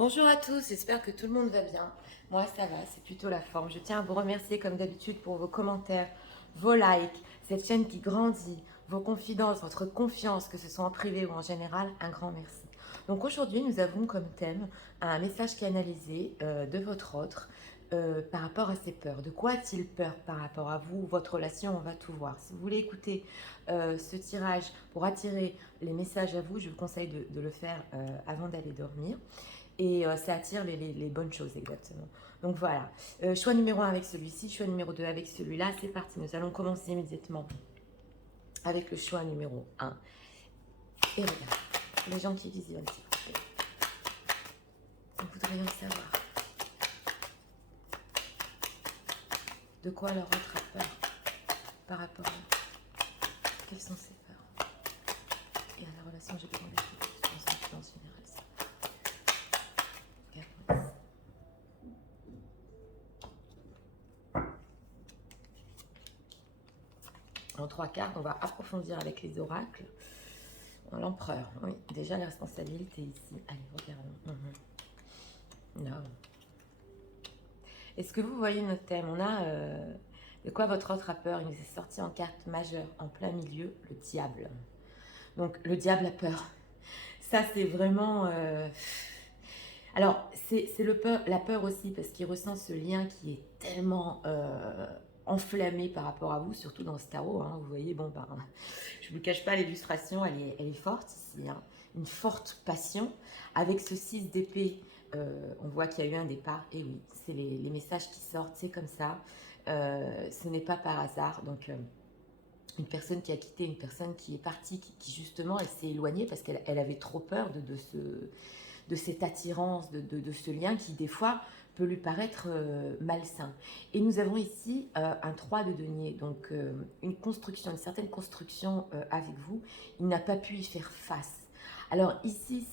Bonjour à tous, j'espère que tout le monde va bien. Moi ça va, c'est plutôt la forme. Je tiens à vous remercier comme d'habitude pour vos commentaires, vos likes, cette chaîne qui grandit, vos confidences, votre confiance, que ce soit en privé ou en général, un grand merci. Donc aujourd'hui nous avons comme thème un message canalisé de votre autre par rapport à ses peurs. De quoi a-t-il peur par rapport à vous, votre relation, on va tout voir. Si vous voulez écouter ce tirage pour attirer les messages à vous, je vous conseille de le faire avant d'aller dormir. Et ça attire les bonnes choses exactement. Donc voilà, choix numéro 1 avec celui-ci, choix numéro 2 avec celui-là, c'est parti. Nous allons commencer immédiatement avec le choix numéro 1. Et regarde, les gens qui visionnent, s'il vous plaît. Nous voudrions savoir de quoi leur autre a peur par rapport à eux. Quelles sont ses peurs? Et à la relation, j'ai besoin d'être plus dans général. En 3 cartes, on va approfondir avec les oracles. L'empereur, oui, déjà la responsabilité ici. Allez, regardons. Non. Est-ce que vous voyez notre thème? On a de quoi votre autre a peur. Il nous est sorti en carte majeure, en plein milieu, le diable. Donc, le diable a peur. Ça, c'est vraiment... Alors, c'est la peur aussi, parce qu'il ressent ce lien qui est tellement enflammé par rapport à vous, surtout dans ce tarot. Hein, vous voyez, bon, ben, je ne vous cache pas, l'illustration, elle est forte ici. Hein, une forte passion. Avec ce 6 d'épée, on voit qu'il y a eu un départ. Et oui, c'est les messages qui sortent, c'est comme ça. Ce n'est pas par hasard. Donc, une personne qui a quitté, une personne qui est partie, qui justement, elle s'est éloignée parce qu'elle avait trop peur de cette attirance, de ce lien qui, des fois, peut lui paraître malsain. Et nous avons ici un 3 de denier, donc une construction, une certaine construction avec vous. Il n'a pas pu y faire face. Alors ici,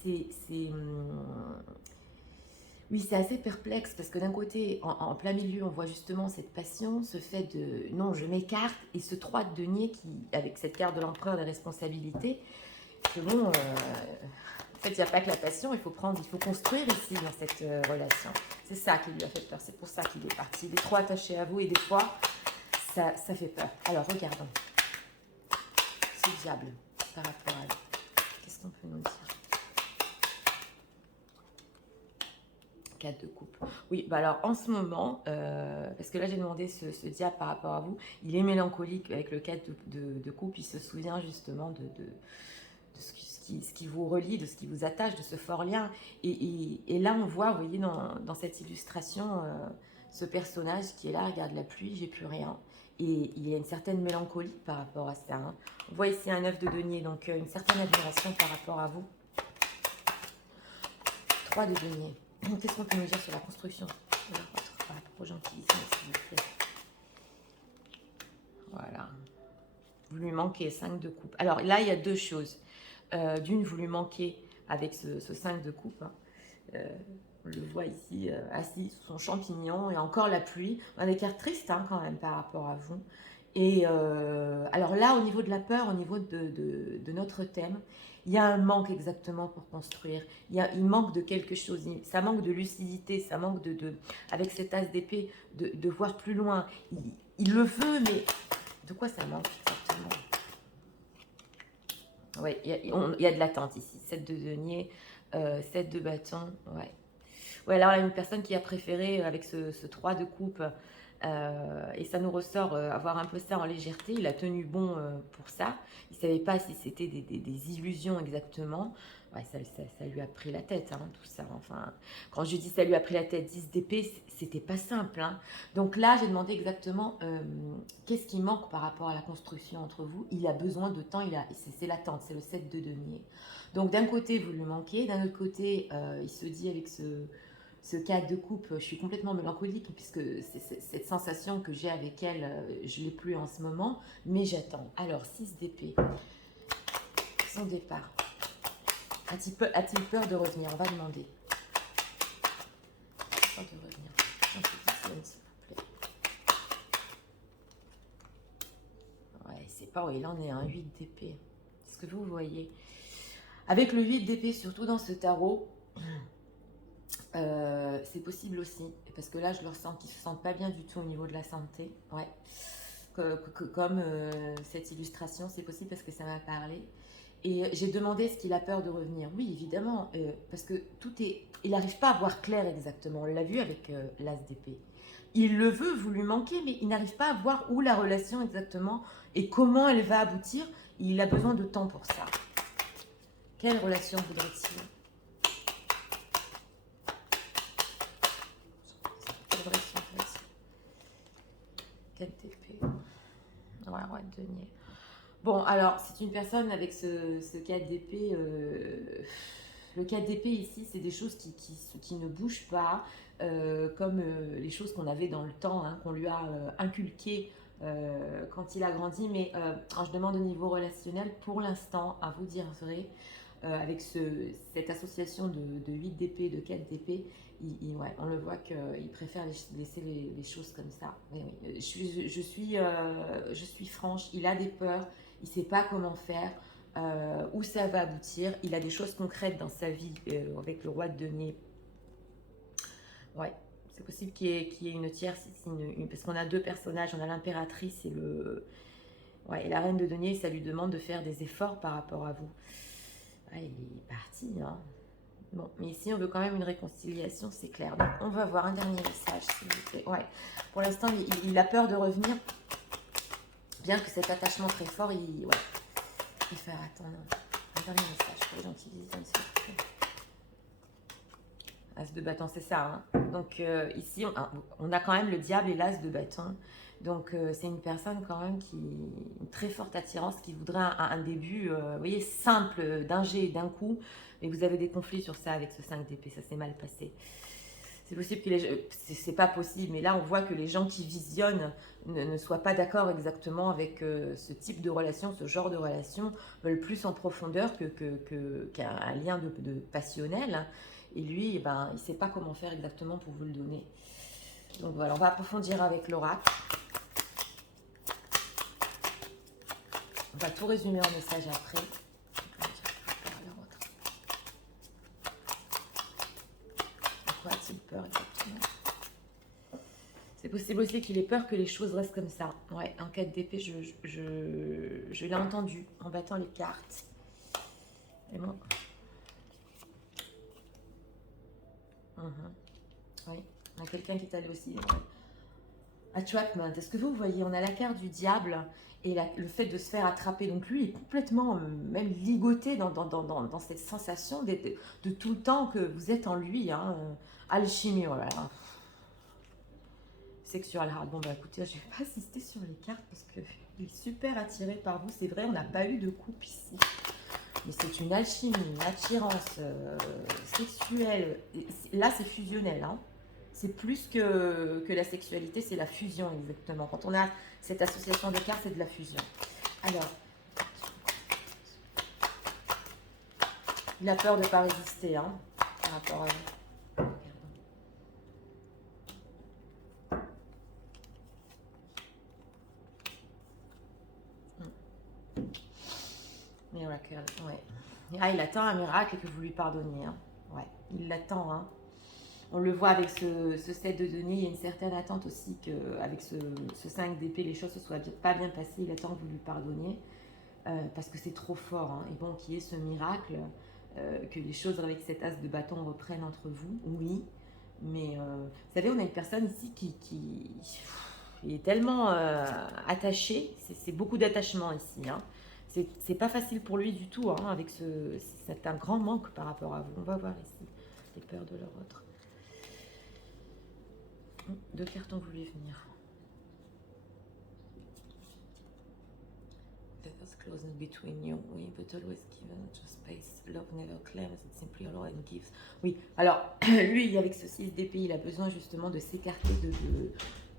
oui, c'est assez perplexe parce que d'un côté, en plein milieu, on voit justement cette passion, ce fait de non, je m'écarte, et ce 3 de denier qui, avec cette carte de l'empereur des responsabilités, que bon, en fait, il n'y a pas que la passion, il faut construire ici dans cette relation. C'est ça qui lui a fait peur, c'est pour ça qu'il est parti. Il est trop attaché à vous et des fois, ça fait peur. Alors, regardons. Ce diable par rapport à lui. Qu'est-ce qu'on peut nous dire? 4 de coupe. Oui, bah alors en ce moment, parce que là j'ai demandé ce diable par rapport à vous, il est mélancolique avec le 4 de coupe, il se souvient justement de ce qui vous relie, de ce qui vous attache, de ce fort lien. Et là on voit, vous voyez dans cette illustration, ce personnage qui est là, regarde la pluie, j'ai plus rien. Et il y a une certaine mélancolie par rapport à ça. Hein. On voit ici un 9 de denier, donc une certaine admiration par rapport à vous. 3 de denier. Qu'est-ce qu'on peut nous dire sur la construction de la vôtre par rapport aux gens qui y sont, s'il vous plaît? Voilà. Vous lui manquez 5 de coupe. Alors là, il y a deux choses. D'une, vous lui manquez avec ce 5 de coupe. Hein. On le voit ici, assis sous son champignon, et encore la pluie. On a des cartes tristes hein, quand même par rapport à vous. Et alors là, au niveau de la peur, au niveau de notre thème, il y a un manque exactement pour construire. Il manque de quelque chose. Ça manque de lucidité, ça manque avec cet as d'épée, de voir plus loin. Il le veut, mais de quoi ça manque exactement? Oui, il y a de l'attente ici. 7 de denier, 7 de bâton, ouais. Ouais, alors il y a une personne qui a préféré avec ce 3 de coupe, et ça nous ressort avoir un peu ça en légèreté. Il a tenu bon pour ça. Il ne savait pas si c'était des illusions exactement. Ouais, ça lui a pris la tête, hein, tout ça. Enfin, quand je dis ça lui a pris la tête, 10 d'épée, c'était pas simple. Hein. Donc là, j'ai demandé exactement qu'est-ce qui manque par rapport à la construction entre vous. Il a besoin de temps, c'est l'attente, c'est le 7 de denier. Donc d'un côté, vous lui manquez, d'un autre côté, il se dit avec ce 4 de coupe, je suis complètement mélancolique puisque cette sensation que j'ai avec elle, je ne l'ai plus en ce moment, mais j'attends. Alors, 6 d'épée, son départ. A-t-il peur de revenir? On va demander. Peur de revenir. S'il vous plaît. Ouais, c'est pas où il en est, un 8 d'épée. Est-ce que vous voyez? Avec le 8 d'épée, surtout dans ce tarot, C'est possible aussi, parce que là je le ressens qu'ils se sentent pas bien du tout au niveau de la santé. Ouais. Comme cette illustration, c'est possible parce que ça m'a parlé. Et j'ai demandé est-ce qu'il a peur de revenir. Oui, évidemment, parce que tout est. Il n'arrive pas à voir clair exactement. On l'a vu avec l'as d'épée. Il le veut, vous lui manquez, mais il n'arrive pas à voir où la relation exactement et comment elle va aboutir. Il a besoin de temps pour ça. Quelle relation voudrait-il? Quelle relation voudrait-il? Quelle épée? Ouais, roi de denier. Bon, alors, c'est une personne avec ce 4 d'épée. Le 4 d'épée ici, c'est des choses qui ne bougent pas, comme les choses qu'on avait dans le temps, hein, qu'on lui a inculquées quand il a grandi. Mais quand je demande au niveau relationnel, pour l'instant, à vous dire vrai, avec cette association de 8 d'épée, de 4 d'épée, ouais, on le voit qu'il préfère laisser les choses comme ça. Oui, oui. Je suis franche, il a des peurs, il ne sait pas comment faire, où ça va aboutir. Il a des choses concrètes dans sa vie avec le roi de denier. Ouais, c'est possible qu'il y ait une tierce, parce qu'on a deux personnages, on a l'impératrice et ouais, et la reine de denier, ça lui demande de faire des efforts par rapport à vous. Ouais, il est parti, hein. Bon, mais ici, on veut quand même une réconciliation, c'est clair. Donc, on va voir un dernier message, s'il vous plaît. Ouais, pour l'instant, il a peur de revenir, bien que cet attachement très fort, ouais, il fait attendre. Un dernier message pour les gens qui disent un petit peu. As de bâton, c'est ça. Hein. Donc, ici, on a quand même le diable et l'as de bâton. Donc, c'est une personne quand même une très forte attirance, qui voudrait un début, vous voyez, simple, d'un jet, d'un coup. Mais vous avez des conflits sur ça avec ce 5 d'épée, ça s'est mal passé. C'est possible que c'est pas possible, mais là on voit que les gens qui visionnent ne soient pas d'accord exactement avec ce type de relation, ce genre de relation, veulent plus en profondeur qu'un lien de passionnel. Et lui, eh ben, il ne sait pas comment faire exactement pour vous le donner. Donc voilà, on va approfondir avec l'oracle. On va tout résumer en message après. De quoi a-t-il peur exactement? C'est possible aussi qu'il ait peur que les choses restent comme ça. Ouais, en 4 d'épée, je l'ai entendu en battant les cartes. Et bon. Oui, on a quelqu'un qui est allé aussi. Attrapment. Est-ce que vous voyez, on a la carte du diable et le fait de se faire attraper. Donc lui est complètement même ligoté dans cette sensation de tout le temps que vous êtes en lui. Hein. Alchimie, voilà. Sexual heart. Bon, bah écoutez, je ne vais pas insister sur les cartes parce qu'il est super attiré par vous. C'est vrai, on n'a pas eu de coupe ici. Mais c'est une alchimie, une attirance sexuelle. Là, c'est fusionnel. Hein. C'est plus que la sexualité, c'est la fusion exactement. Quand on a cette association de cartes, c'est de la fusion. Alors, il a peur de ne pas résister hein, par rapport à vous. Miracle, ouais. Ah, il attend un miracle et que vous lui pardonniez. Hein. Ouais, il l'attend. Hein. On le voit avec ce 7 de denier, il y a une certaine attente aussi qu'avec ce 5 d'épée, les choses ne se soient pas bien passées. Il attend que vous lui pardonniez parce que c'est trop fort. Hein. Et bon, qu'il y ait ce miracle, que les choses avec cet as de bâton reprennent entre vous, oui. Mais vous savez, on a une personne ici qui est tellement attachée, c'est beaucoup d'attachement ici. Hein. C'est pas facile pour lui du tout, hein, avec c'est un grand manque par rapport à vous. On va voir ici les peurs de leur autre. Deux cartes ont voulu venir. There's closeness between you, oui, but always given to space. Love never claims, it simply allows and gives. Oui, alors lui, avec ce 6 d'épée, il a besoin justement de s'écarter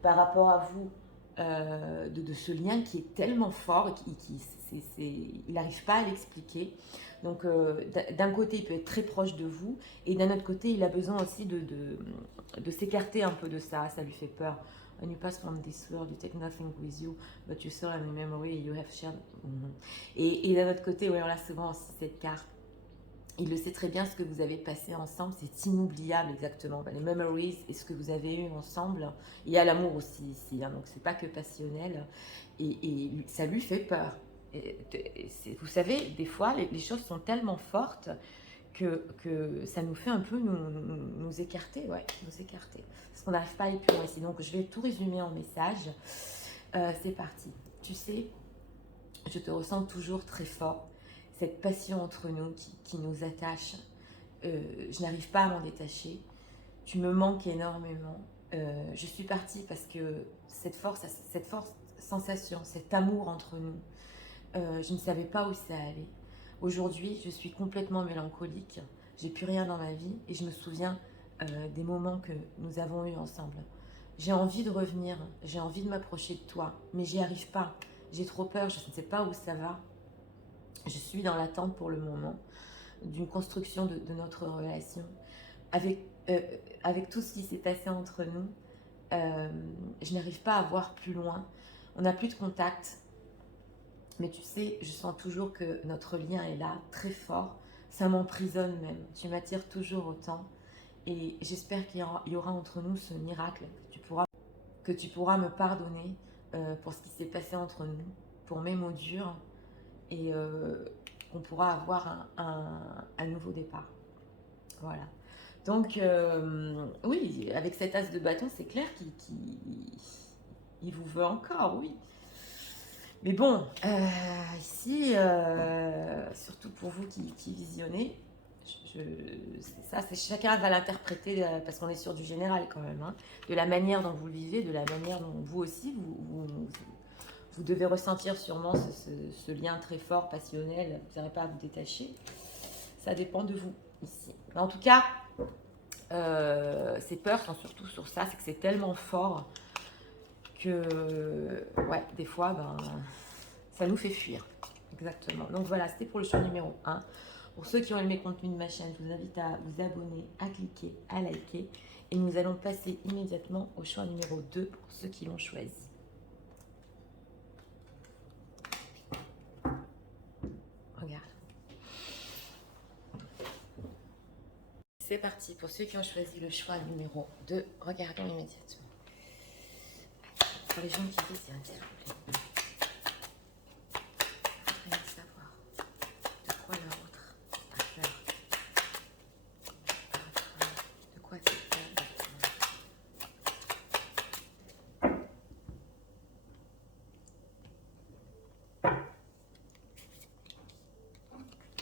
par rapport à vous, de ce lien qui est tellement fort, il n'arrive pas à l'expliquer. Donc d'un côté, il peut être très proche de vous, et d'un autre côté, il a besoin aussi de s'écarter un peu de ça, ça lui fait peur. When you pass from this world, you take nothing with you, but your soul and memory you have shared. Et d'un autre côté, ouais, on a souvent aussi cette carte. il le sait très bien, ce que vous avez passé ensemble, c'est inoubliable exactement. Les memories et ce que vous avez eu ensemble. Il y a l'amour aussi ici, hein, donc c'est pas que passionnel. Et ça lui fait peur. Vous savez, des fois, les choses sont tellement fortes que ça nous fait un peu nous écarter, ouais, nous écarter. Parce qu'on n'arrive pas à aller plus loin ici. Donc je vais tout résumer en message. C'est parti. Tu sais, je te ressens toujours très fort. Cette passion entre nous qui nous attache. Je n'arrive pas à m'en détacher. Tu me manques énormément. Je suis partie parce que cette force sensation, cet amour entre nous, je ne savais pas où ça allait. Aujourd'hui, je suis complètement mélancolique. J'ai plus rien dans ma vie et je me souviens des moments que nous avons eus ensemble. J'ai envie de revenir, j'ai envie de m'approcher de toi, mais j'y arrive pas. J'ai trop peur, je ne sais pas où ça va. Je suis dans l'attente pour le moment d'une construction de notre relation. Avec, euh, avec tout ce qui s'est passé entre nous, je n'arrive pas à voir plus loin. On n'a plus de contact. Mais tu sais, je sens toujours que notre lien est là, très fort. Ça m'emprisonne même. Tu m'attires toujours autant. Et j'espère qu'il y aura entre nous ce miracle, que tu pourras me pardonner pour ce qui s'est passé entre nous, pour mes mots durs, et qu'on pourra avoir un nouveau départ. Voilà. Donc, oui, avec cet as de bâton, c'est clair qu'il vous veut encore, oui. Mais bon, ici, surtout pour vous qui visionnez, chacun va l'interpréter parce qu'on est sur du général quand même, hein, de la manière dont vous le vivez, de la manière dont vous aussi, vous devez ressentir sûrement ce lien très fort, passionnel, vous n'arrivez pas à vous détacher. Ça dépend de vous ici. Mais en tout cas, ces peurs sont surtout sur ça, c'est que c'est tellement fort que, ouais, des fois, ça nous fait fuir. Exactement. Donc voilà, c'était pour le choix numéro 1. Pour ceux qui ont aimé le contenu de ma chaîne, je vous invite à vous abonner, à cliquer, à liker. Et nous allons passer immédiatement au choix numéro 2 pour ceux qui l'ont choisi. Regarde. C'est parti. Pour ceux qui ont choisi le choix numéro 2, regardons immédiatement. Pour les gens qui visionnent, s'il vous plaît. Il faudrait savoir de quoi leur autre a peur. De quoi tu as peur.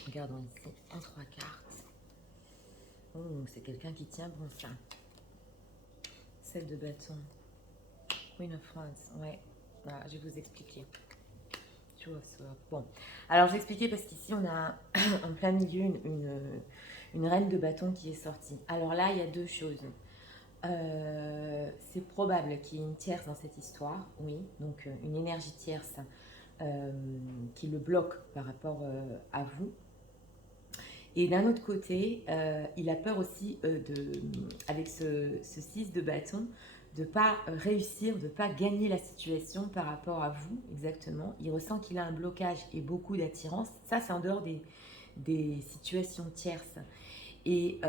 Regardons ici, en 3 cartes. Oh, c'est quelqu'un qui tient bon ça. Celle de bâton. Queen of France, ouais. Voilà, je vais vous expliquer. Bon, alors je vais expliquer parce qu'ici on a en plein milieu une reine de bâton qui est sortie. Alors là, il y a deux choses. C'est probable qu'il y ait une tierce dans cette histoire, oui, donc une énergie tierce qui le bloque par rapport à vous. Et d'un autre côté, il a peur aussi, avec ce 6 de bâton, de ne pas réussir, de ne pas gagner la situation par rapport à vous, exactement. Il ressent qu'il a un blocage et beaucoup d'attirance. Ça, c'est en dehors des situations tierces. Et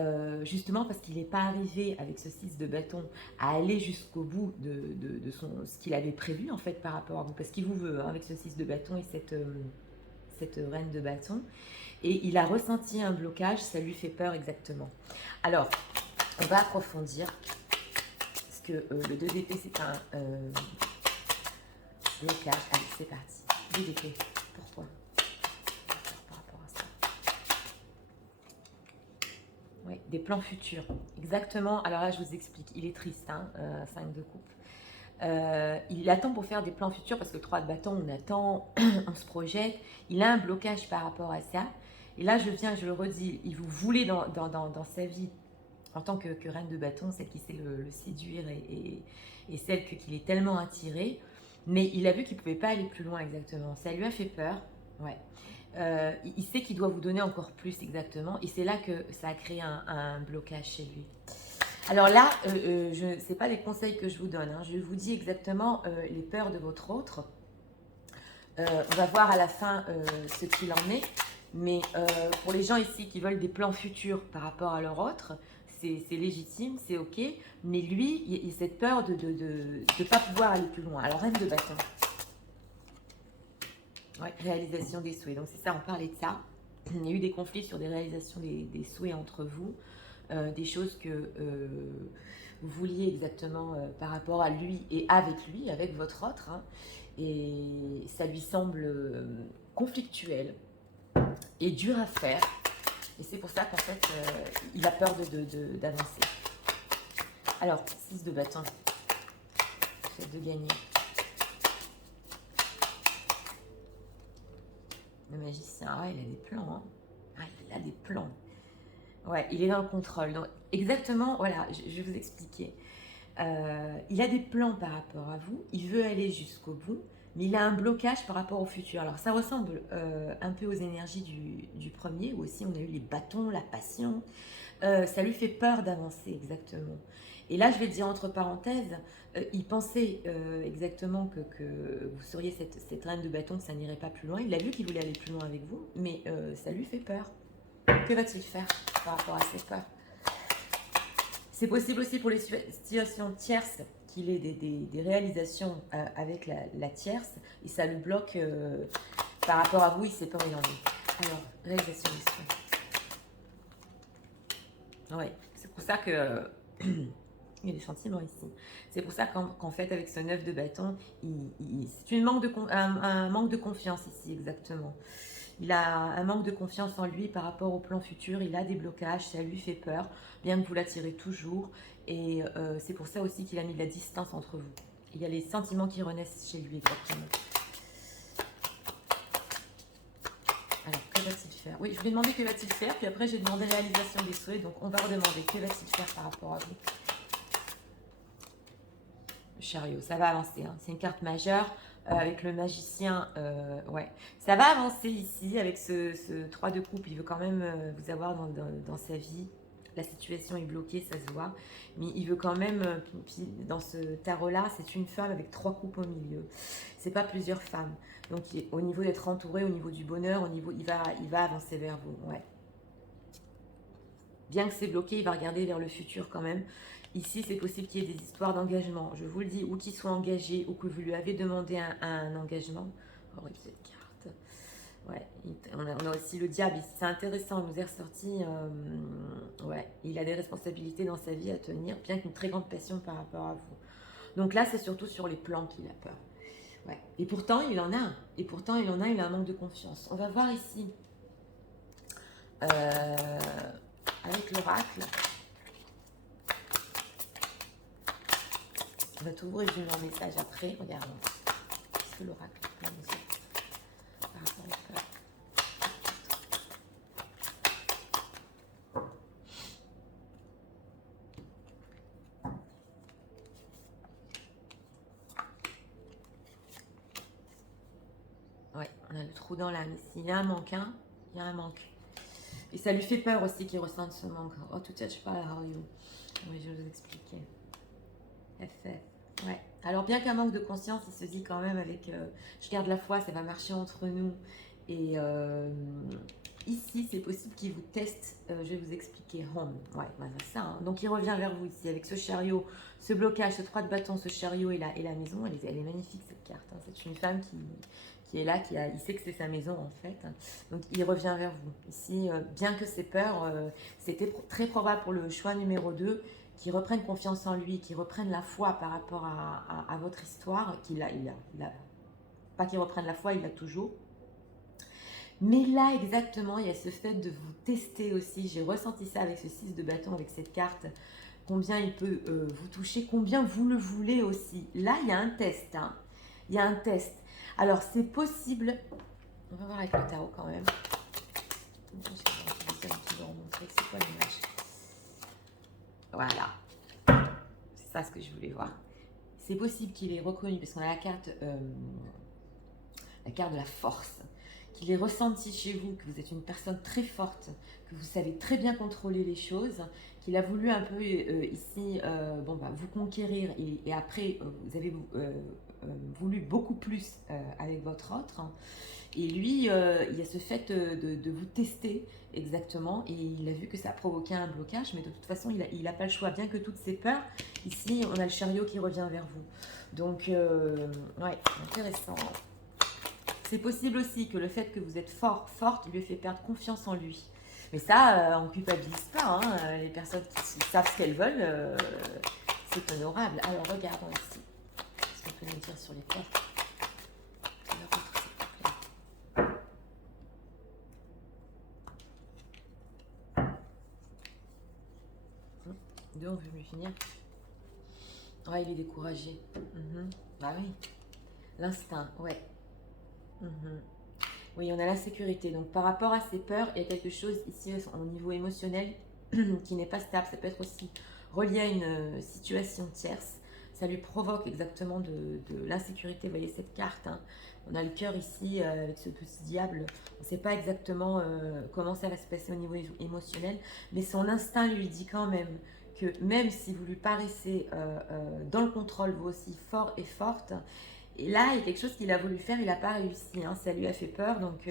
justement, parce qu'il n'est pas arrivé avec ce 6 de bâton à aller jusqu'au bout de ce qu'il avait prévu, en fait, par rapport à vous. Parce qu'il vous veut, hein, avec ce 6 de bâton et cette reine de bâton. Et il a ressenti un blocage, ça lui fait peur exactement. Alors, on va approfondir. Parce que le 2 d'épée, c'est un blocage. Allez, c'est parti. 2 d'épée. Pourquoi? Par rapport à ça. Oui, des plans futurs. Exactement. Alors là, je vous explique. Il est triste, hein, 5 de coupe. Il attend pour faire des plans futurs parce que le 3 de bâton, on attend, on se projette. Il a un blocage par rapport à ça. Et là, je le redis, il vous voulait dans sa vie en tant que reine de bâton, celle qui sait le séduire et celle qu'il est tellement attiré. Mais il a vu qu'il ne pouvait pas aller plus loin exactement. Ça lui a fait peur. Ouais. Il sait qu'il doit vous donner encore plus exactement. Et c'est là que ça a créé un blocage chez lui. Alors là, ce n'est pas des conseils que je vous donne. Hein. Je vous dis exactement les peurs de votre autre. On va voir à la fin ce qu'il en est. Mais pour les gens ici qui veulent des plans futurs par rapport à leur autre, c'est légitime, c'est ok. Mais lui, il a cette peur de ne pas pouvoir aller plus loin. Alors, reine de bâton. Ouais, réalisation des souhaits. Donc c'est ça, on parlait de ça. Il y a eu des conflits sur des réalisations des souhaits entre vous. Des choses que vous vouliez exactement par rapport à lui et avec lui, avec votre autre. Hein. Et ça lui semble conflictuel et dur à faire. Et c'est pour ça qu'en fait, il a peur d'avancer. Alors, 6 de bâton. Fait de gagner. Le magicien, ah, il a des plans. Hein. Ah, il a des plans. Ouais, il est dans le contrôle. Donc, exactement, voilà, je vais vous expliquer. Il a des plans par rapport à vous. Il veut aller jusqu'au bout. Mais il a un blocage par rapport au futur. Alors ça ressemble un peu aux énergies du premier, où aussi on a eu les bâtons, la passion. Ça lui fait peur d'avancer, exactement. Et là, je vais dire entre parenthèses, il pensait exactement que vous seriez cette reine de bâton, que ça n'irait pas plus loin. Il a vu qu'il voulait aller plus loin avec vous, mais ça lui fait peur. Que va-t-il faire par rapport à ses peurs? C'est possible aussi pour les situations tierces qu'il ait des réalisations avec la tierce et ça le bloque par rapport à vous, il ne sait pas où il en est. Alors, réalisation des soins. Ouais, c'est pour ça que il y a des sentiments ici. C'est pour ça qu'en fait, avec ce 9 de bâton, c'est un manque de confiance ici, exactement. Il a un manque de confiance en lui par rapport au plan futur. Il a des blocages, ça lui fait peur, bien que vous l'attirez toujours. Et c'est pour ça aussi qu'il a mis de la distance entre vous. Il y a les sentiments qui renaissent chez lui, exactement. Alors, que va-t-il faire? Oui, je lui ai demandé que va-t-il faire, puis après j'ai demandé réalisation des souhaits. Donc, on va redemander que va-t-il faire par rapport à vous. Le chariot, ça va avancer. Hein. C'est une carte majeure. Avec le magicien, ouais. Ça va avancer ici avec ce 3 de coupe. Il veut quand même vous avoir dans sa vie. La situation est bloquée, ça se voit. Mais il veut quand même, puis dans ce tarot-là, c'est une femme avec 3 coupes au milieu. C'est pas plusieurs femmes. Donc au niveau d'être entouré, au niveau du bonheur, il va avancer vers vous. Ouais. Bien que c'est bloqué, il va regarder vers le futur quand même. Ici, c'est possible qu'il y ait des histoires d'engagement. Je vous le dis, ou qu'il soit engagé, ou que vous lui avez demandé un engagement. Horrible cette carte. Ouais, on a aussi le diable ici. C'est intéressant, il nous est ressorti. Ouais, il a des responsabilités dans sa vie à tenir, bien qu'une très grande passion par rapport à vous. Donc là, c'est surtout sur les plans qu'il a peur. Ouais. Et pourtant, il en a un. Et pourtant, il a un manque de confiance. On va voir ici. Avec l'oracle. On va tout vous résumer en message après. Regardons. Qu'est-ce que l'oracle par rapport aux peurs? Ouais, on a le trou dans l'âme ici. Il y a un manque, hein. Il y a un manque. Et ça lui fait peur aussi qu'il ressente ce manque. Oh, to touch pas, how are you? Oui, je vais vous expliquer. FF. Ouais. Alors, bien qu'un manque de conscience, il se dit quand même avec je garde la foi, ça va marcher entre nous. Et ici, c'est possible qu'il vous teste. Je vais vous expliquer. Home. Ouais, c'est ça. Hein. Donc, il revient vers vous ici avec ce chariot, ce blocage, ce 3 de bâton, ce chariot et la maison. Elle est magnifique cette carte. Hein. C'est une femme qui est là, il sait que c'est sa maison en fait. Donc il revient vers vous. Ici, bien que c'est peur, c'était très probable pour le choix numéro 2 qu'il reprenne confiance en lui, qu'il reprenne la foi par rapport à votre histoire, pas qu'il reprenne la foi, il l'a toujours. Mais là exactement, il y a ce fait de vous tester aussi. J'ai ressenti ça avec ce 6 de bâton, avec cette carte. Combien il peut vous toucher, combien vous le voulez aussi. Là, il y a un test. Hein. Il y a un test. Alors, c'est possible. On va voir avec le tarot quand même. Je vais vous montrer c'est quoi l'image. Voilà. C'est ça ce que je voulais voir. C'est possible qu'il ait reconnu, parce qu'on a la carte de la force, qu'il ait ressenti chez vous que vous êtes une personne très forte, que vous savez très bien contrôler les choses, qu'il a voulu un peu ici vous conquérir et après vous avez voulu beaucoup plus avec votre autre. Hein. Et lui, il y a ce fait de vous tester exactement. Et il a vu que ça a provoqué un blocage. Mais de toute façon, il a pas le choix. Bien que toutes ces peurs, ici, on a le chariot qui revient vers vous. Donc, ouais, intéressant. C'est possible aussi que le fait que vous êtes fort, forte, lui fait perdre confiance en lui. Mais ça, on ne culpabilise pas. Hein. Les personnes qui savent ce qu'elles veulent, c'est honorable. Alors, regardons ici. Qu'est-ce qu'on peut nous dire sur les pertes? Deux, on veut lui finir. Ouais, il est découragé. Bah oui. L'instinct, ouais. Oui, on a la sécurité. Donc, par rapport à ces peurs, il y a quelque chose ici au niveau émotionnel qui n'est pas stable. Ça peut être aussi relié à une situation tierce. Ça lui provoque exactement de l'insécurité. Vous voyez cette carte, hein. On a le cœur ici avec ce petit diable. On ne sait pas exactement comment ça va se passer au niveau émotionnel. Mais son instinct lui dit quand même que même si vous lui paraissez dans le contrôle, vous aussi, fort et forte, et là, il y a quelque chose qu'il a voulu faire, il n'a pas réussi, hein, ça lui a fait peur, donc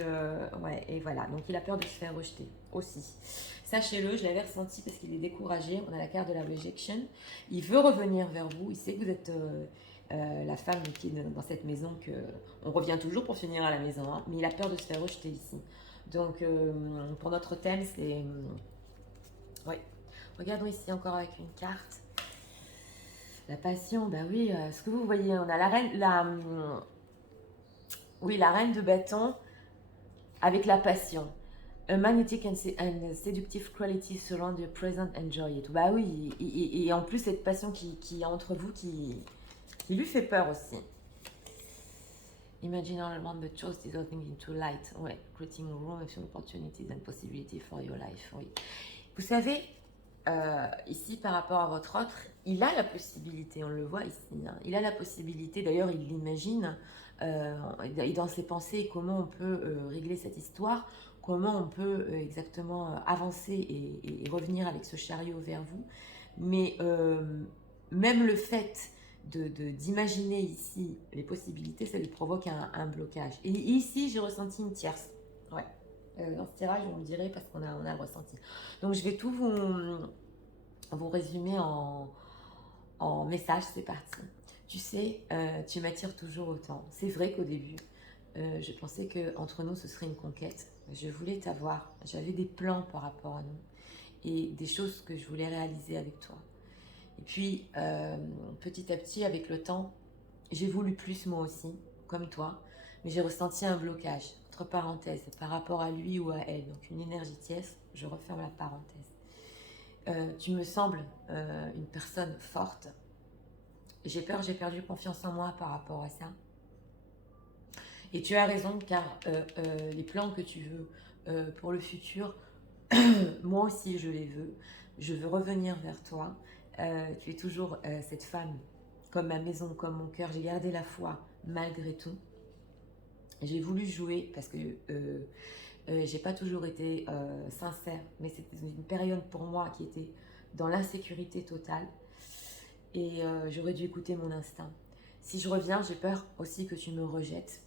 ouais, et voilà, donc il a peur de se faire rejeter aussi. Sachez-le, je l'avais ressenti parce qu'il est découragé, on a la carte de la rejection, il veut revenir vers vous, il sait que vous êtes la femme qui est dans cette maison, que on revient toujours pour finir à la maison, hein, mais il a peur de se faire rejeter ici. Donc pour notre thème, c'est... ouais, regardons ici encore avec une carte. La passion, bah oui, ce que vous voyez, on a la reine, oui, la reine de bâton avec la passion. A magnetic and seductive quality surround your present, enjoy it. Bah oui, et en plus cette passion qui est entre vous qui lui fait peur aussi. Imagine all around the truth dissolving into light. Ouais, creating room of opportunities and possibilities for your life. Oui. Vous savez, ici par rapport à votre autre, il a la possibilité, on le voit ici, hein, il a la possibilité, d'ailleurs il l'imagine, dans ses pensées, comment on peut régler cette histoire, comment on peut exactement avancer et revenir avec ce chariot vers vous. Mais même le fait d'imaginer ici les possibilités, ça lui provoque un blocage. Et ici, j'ai ressenti une tierce. Ouais. Dans ce tirage, vous me direz parce qu'on a le ressenti. Donc, je vais tout vous résumer en message. C'est parti. Tu sais, tu m'attires toujours autant. C'est vrai qu'au début, je pensais qu'entre nous, ce serait une conquête. Je voulais t'avoir. J'avais des plans par rapport à nous et des choses que je voulais réaliser avec toi. Et puis, petit à petit, avec le temps, j'ai voulu plus moi aussi, comme toi, mais j'ai ressenti un blocage, entre parenthèses, par rapport à lui ou à elle. Donc, une énergie tierce, je referme la parenthèse. Tu me sembles une personne forte. J'ai peur, j'ai perdu confiance en moi par rapport à ça. Et tu as raison, car les plans que tu veux pour le futur, moi aussi je les veux. Je veux revenir vers toi. Tu es toujours cette femme, comme ma maison, comme mon cœur. J'ai gardé la foi malgré tout. J'ai voulu jouer parce que j'ai pas toujours été sincère, mais c'était une période pour moi qui était dans l'insécurité totale. Et j'aurais dû écouter mon instinct. Si je reviens, j'ai peur aussi que tu me rejettes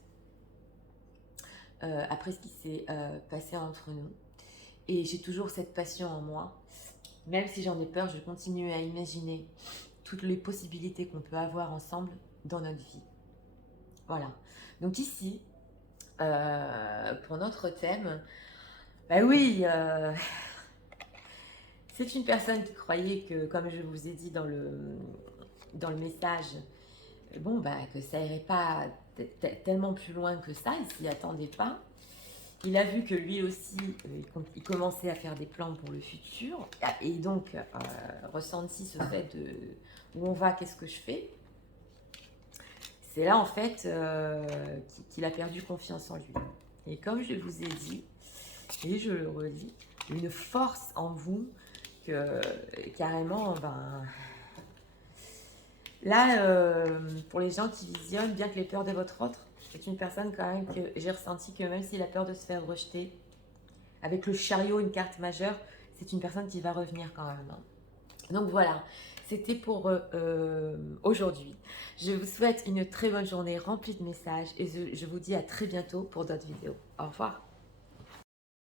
après ce qui s'est passé entre nous. Et j'ai toujours cette passion en moi. Même si j'en ai peur, je continue à imaginer toutes les possibilités qu'on peut avoir ensemble dans notre vie. Voilà. Donc ici, pour notre thème, bah oui, c'est une personne qui croyait que, comme je vous ai dit dans le message, bon, bah, que ça irait pas tellement plus loin que ça, il s'y attendait pas. Il a vu que lui aussi, il commençait à faire des plans pour le futur, et donc ressenti ce fait de où on va, qu'est-ce que je fais. C'est là en fait qu'il a perdu confiance en lui. Et comme je vous ai dit, et je le redis, une force en vous que carrément, ben, là, pour les gens qui visionnent, bien que les peurs de votre autre, c'est une personne quand même que j'ai ressenti que même s'il a peur de se faire rejeter, avec le chariot, une carte majeure, c'est une personne qui va revenir quand même. Hein. Donc voilà, c'était pour aujourd'hui. Je vous souhaite une très bonne journée remplie de messages et je vous dis à très bientôt pour d'autres vidéos. Au revoir.